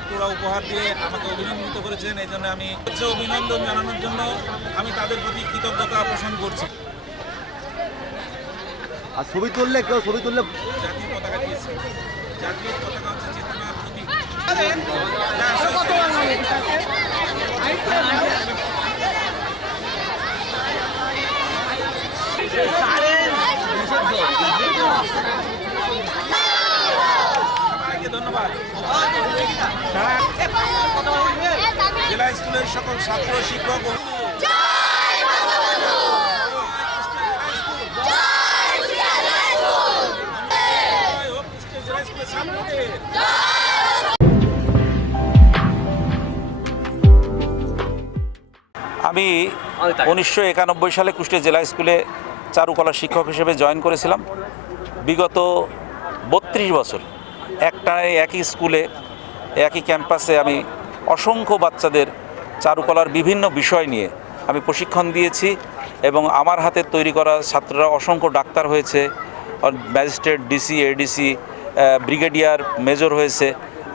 উপহার দিয়ে আমাকে অভিনন্দিত করেছেন এই জন্য আমি হচ্ছে অভিনন্দন জানানোর জন্য আমি তাদের প্রতি কৃতজ্ঞতা পোষণ করছি। আর ছবি তুললে কেউ ছবি তুললে জাতীয় পতাকা দিয়েছে। জাতীয় পতাকা হচ্ছে চেতনার প্রতীক। জেলা স্কুলের সকল ছাত্র, শিক্ষক। আমি উনিশশো একানব্বই সালে কুষ্টিয়া জেলা স্কুলে চারুকলা শিক্ষক হিসেবে জয়েন করেছিলাম বিগত বত্রিশ বছর একটানে একই স্কুলে একই ক্যাম্পাসে আমি অসংখ্য বাচ্চাদের চারুকলার বিভিন্ন বিষয় নিয়ে আমি প্রশিক্ষণ দিয়েছি এবং আমার হাতে তৈরি করা ছাত্ররা অসংখ্য ডাক্তার হয়েছে, magistrate, DC, ADC brigadier, major হয়েছে।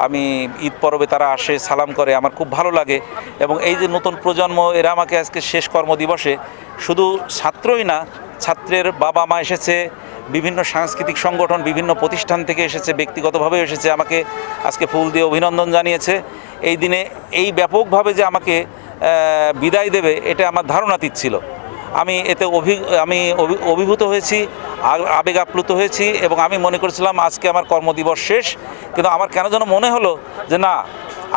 আমি ঈদ পরবে তারা আসে, সালাম করে, আমার খুব ভালো লাগে এবং এই যে নতুন প্রজন্ম, এরা আমাকে আজকে শেষ কর্মদিবসে শুধু ছাত্রই না, ছাত্রের বাবা মা এসেছে বিভিন্ন সাংস্কৃতিক সংগঠন, বিভিন্ন প্রতিষ্ঠান থেকে এসেছে, ব্যক্তিগতভাবে এসেছে, আমাকে আজকে ফুল দিয়ে অভিনন্দন জানিয়েছে। এই দিনে এই ব্যাপকভাবে যে আমাকে বিদায় দেবে, এটা আমার ধারণাতীত ছিল। আমি এতে অভি, আমি অভিভূত হয়েছি আবেগ আপ্লুত হয়েছি এবং আমি মনে করেছিলাম আজকে আমার কর্মদিবস শেষ, কিন্তু আমার কেন যেন মনে হলো যে না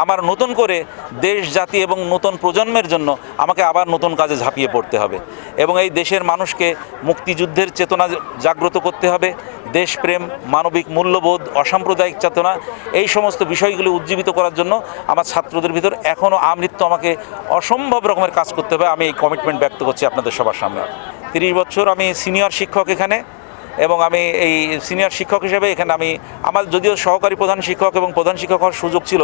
আমার নতুন করে দেশ, জাতি এবং নতুন প্রজন্মের জন্য আমাকে আবার নতুন কাজে ঝাঁপিয়ে পড়তে হবে। এবং এই দেশের মানুষকে মুক্তিযুদ্ধের চেতনা জাগ্রত করতে হবে। দেশপ্রেম, মানবিক মূল্যবোধ, অসাম্প্রদায়িক চেতনা, এই সমস্ত বিষয়গুলি উজ্জীবিত করার জন্য আমার ছাত্রদের ভিতর এখনও আমৃত্যু আমাকে অসম্ভব রকমের কাজ করতে হবে। আমি এই কমিটমেন্ট ব্যক্ত করছি আপনাদের সবার সামনে। তিরিশ বছর আমি সিনিয়র শিক্ষক এখানে। এবং আমি এই সিনিয়র শিক্ষক হিসেবে এখানে আমি আমার যদিও সহকারী প্রধান শিক্ষক এবং প্রধান শিক্ষক হওয়ার সুযোগ ছিল,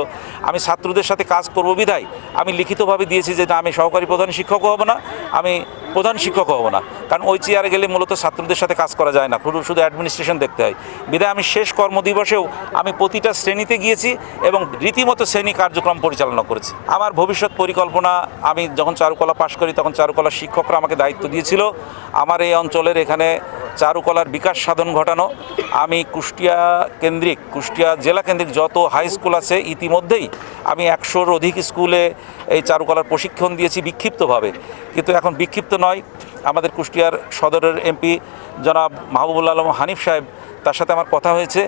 আমি ছাত্রদের সাথে কাজ করব বিধায় আমি লিখিতভাবে দিয়েছি যে না, আমি সহকারী প্রধান শিক্ষকও হব না, আমি প্রধান শিক্ষক হব না। কারণ ওই চেয়ারে গেলে মূলত ছাত্রদের সাথে কাজ করা যায় না। শুধু শুধু অ্যাডমিনিস্ট্রেশন দেখতে হয়। বিধায় আমি শেষ কর্মদিবসেও আমি প্রতিটা শ্রেণীতে গিয়েছি এবং রীতিমতো শ্রেণি কার্যক্রম পরিচালনা করেছি। আমার ভবিষ্যৎ পরিকল্পনা, আমি যখন চারুকলা পাশ করি, তখন চারুকলা শিক্ষকরা আমাকে দায়িত্ব দিয়েছিল। আমার এই অঞ্চলের এখানে চারুকলার বিকাশ সাধন ঘটানো। আমি কুষ্টিয়া কেন্দ্রিক, কুষ্টিয়া জেলা কেন্দ্রিক যত হাই স্কুল আছে, ইতিমধ্যেই আমি একশোর অধিক স্কুলে এই চারুকলার প্রশিক্ষণ দিয়েছি বিক্ষিপ্তভাবে। কিন্তু এখন বিক্ষিপ্ত নয়। আমাদের কুষ্টিয়ার সদরের এমপি জনাব মাহবুবুল আলম হানিফ সাহেব তার সাথে আমার কথা হয়েছে।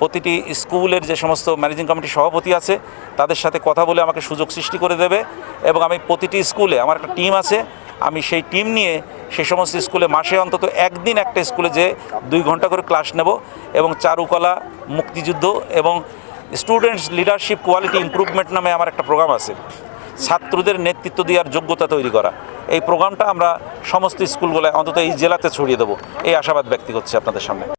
প্রতিটি স্কুলের যে সমস্ত ম্যানেজিং কমিটির সভাপতি আছে, তাদের সাথে কথা বলে আমাকে সুযোগ সৃষ্টি করে দেবে এবং আমি প্রতিটি স্কুলে, আমার একটা টিম আছে, আমি সেই টিম নিয়ে সেই সমস্ত স্কুলে মাসে অন্তত একদিন একটা স্কুলে যে দুই ঘণ্টা করে ক্লাস নেব এবং চারুকলা, মুক্তিযুদ্ধ এবং স্টুডেন্টস লিডারশিপ কোয়ালিটি ইমপ্রুভমেন্ট নামে আমার একটা প্রোগ্রাম আছে। ছাত্রদের নেতৃত্ব দেওয়ার যোগ্যতা তৈরি করা। এই প্রোগ্রামটা আমরা সমস্ত স্কুলগুলো, অন্তত এই জেলাতে ছড়িয়ে দেবো। এই আশাবাদ ব্যক্তি করছি আপনাদের সামনে।